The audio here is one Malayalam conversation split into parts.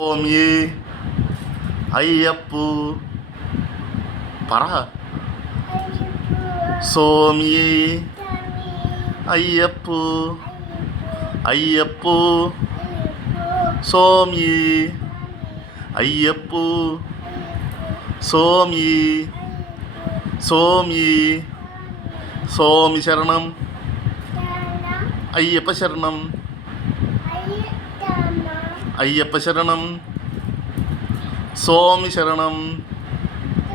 സ്വാമിയേ അയ്യപ്പു പറ. സ്വാമിയേ അയ്യപ്പു അയ്യപ്പു സ്വാമിയേ അയ്യപ്പു സ്വാമിയേ സ്വാമിയേ സ്വാമി ശരണം അയ്യപ്പ ശരണം അയ്യപ്പ ശരണം സ്വാമി ശരണം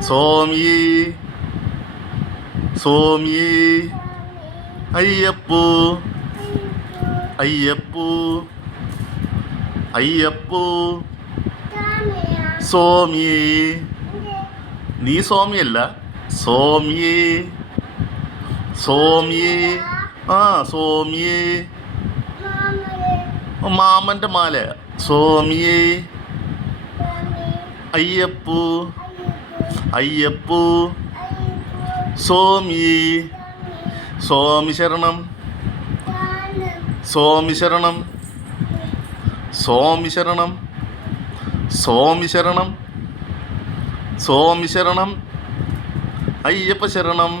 സ്വാമിയേ സ്വാമിയേ അയ്യപ്പു അയ്യപ്പു അയ്യപ്പു സ്വാമിയേ നീ സ്വാമിയല്ല സ്വാമിയേ സ്വാമിയേ സ്വാമിയേ മാമൻ്റെ മാല സ്വാമിയേ അയ്യപ്പു അയ്യപ്പു സ്വാമിയേ സ്വാമി ശരണം സ്വാമി ശരണം സ്വാമി ശരണം സ്വാമി ശരണം സ്വാമി ശരണം അയ്യപ്പ ശരണം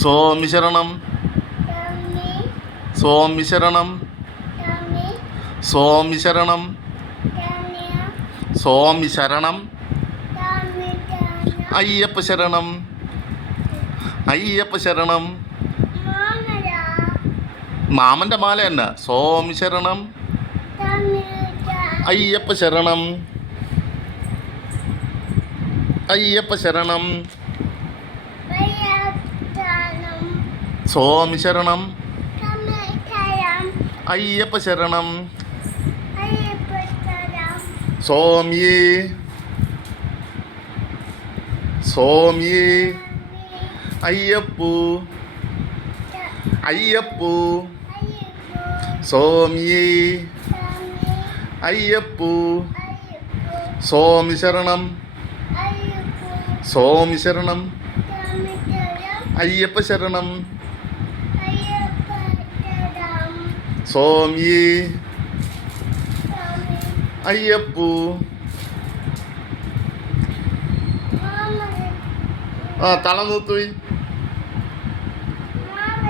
സ്വാമി ശരണം സ്വാമി ശരണം സ്വാമി ശരണം സ്വാമി ശരണം അയ്യപ്പ ശരണം അയ്യപ്പ ശരണം മാമൻ്റെ മാല തന്നെ സ്വാമി ശരണം അയ്യപ്പ ശരണം അയ്യപ്പ ശരണം സ്വാമി ശരണം അയ്യപ്പ ശരണം സ്വാമിയേ സ്വാമിയേ അയ്യപ്പു അയ്യപ്പു സ്വാമിയേ അയ്യപ്പു സ്വാമി ശരണം സ്വാമി ശരണം അയ്യപ്പ ശരണം സ്വാമിയേ അയ്യപ്പു തല നൂത്തുപോയി.